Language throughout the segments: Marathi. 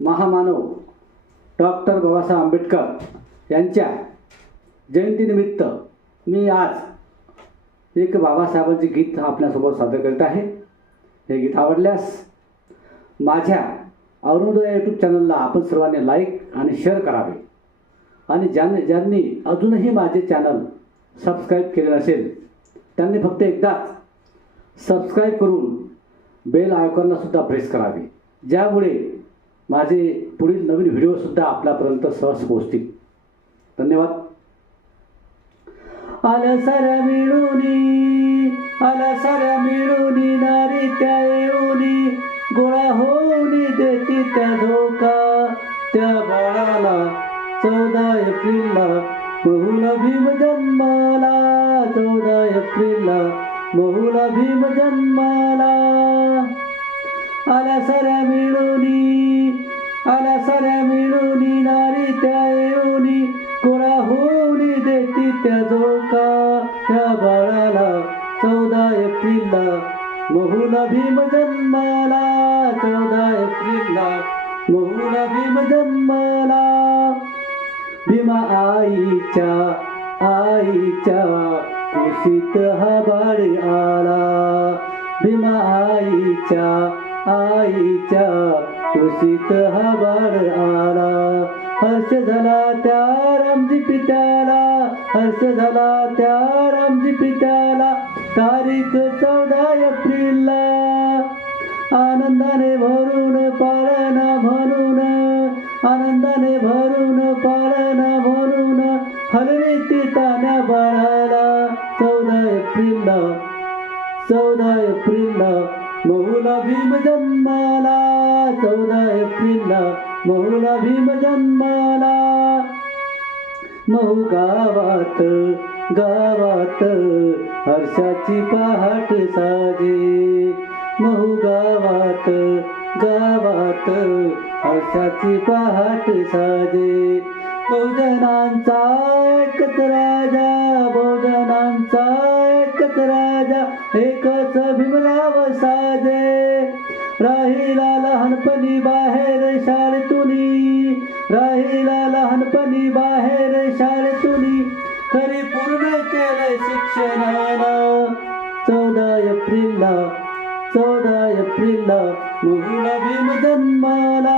महामानव डॉक्टर बाबासाहेब आंबेडकर यांच्या जयंतीनिमित्त मी आज एक बाबासाहेबांचे गीत आपल्यासोबत सादर करीत आहे. हे गीत आवडल्यास माझ्या अरुणोदय यूट्यूब चॅनलला आपण सर्वांनी लाईक आणि शेअर करावे. आणि ज्यांनी ज्यांनी अजूनही माझे चॅनल सबस्क्राईब केले नसेल त्यांनी फक्त एकदाच सबस्क्राईब करून बेल आयकॉनला सुद्धा प्रेस करावे. ज्यामुळे माझे पुढील नवीन व्हिडिओसुद्धा आपल्यापर्यंत सहज पोहोचतील. धन्यवाद. आल्या साऱ्या मिळूनी आल्या साऱ्या मिळूनी नारी त्या येऊनी गोळा होऊनी देती त्या धोका त्या बाळाला चौदा एप्रिलला बहुल भीम जन्माला चौदा एप्रिलला बहुल भीम जन्माला. आल्या मिळुनी अलसर आल्या नारी त्या येऊनी गोळा होऊन देती त्या झोका त्या बाळाला चौदा एप्रिलला बहुला भीम जन्माला चौदा एप्रिलला बहुला भीम जन्माला भीमा आईच्या आईच्या कुशीत हा बाळ आला भीमा आईच्या आईच्या कुशीत हा बाळ आला. हर्ष झाला त्या रामजी पित्याला. हर्ष झाला त्या रामजी पित्याला. तारीख चौदा एप्रिलला. आनंदाने भरून पाळणा म्हणून आनंदाने भरून पाळणा म्हणून हलवी ती तान्या बाळाला. चौदा एप्रिलला चौदा एप्रिलला महुला भीम जन्माला चौदा एप्रिलला महुला भीम जन्माला. महू गावात गावात हर्षाची पहाट साजे. महू गावात गावात हर्षाची पहाट साजे. बहुजनांचा एकच राजा साजे. राहिला लहानपणी बाहेर शाळेतुनी राहिला लहानपणी बाहेर शाळेतुनी तरी पूर्ण केले शिक्षणाला चौदा एप्रिलला चौदा एप्रिलला मुला भीम जन्माला.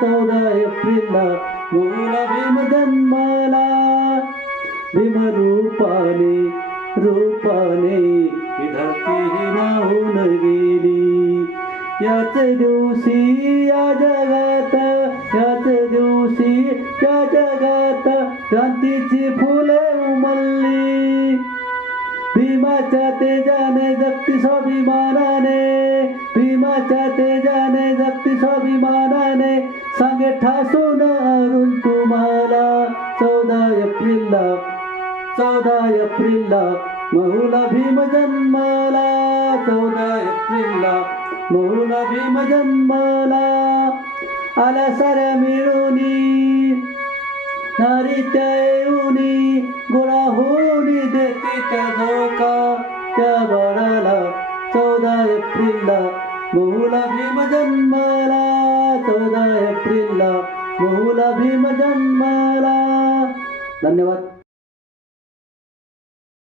चौदा एप्रिलला मोहूला भीम जन्माला. भीमरूपाने रूपाने ही धरती नाहून गेली. याच दिवशी या जगात याच दिवशी या जगात क्रांतीची फुले उमलली. भीमाच्या तेजाने जगती स्वाभिमानाने भीमाच्या तेजाने जगती स्वाभिमानाने सांगे ठासून अरुण तुम्हाला. चौदा एप्रिलला चौदा एप्रिलला महुला भीम जन्माला. चौदा एप्रिलला महुला भीम जन्माला. आला साऱ्या मिळूनी नारी त्या येऊनी गोळा होऊनी देते त्या धोका त्या बाळाला चौदा एप्रिलला बहुला भीम जन्माला. चौदा एप्रिलला बहुला भीम जन्माला. धन्यवाद.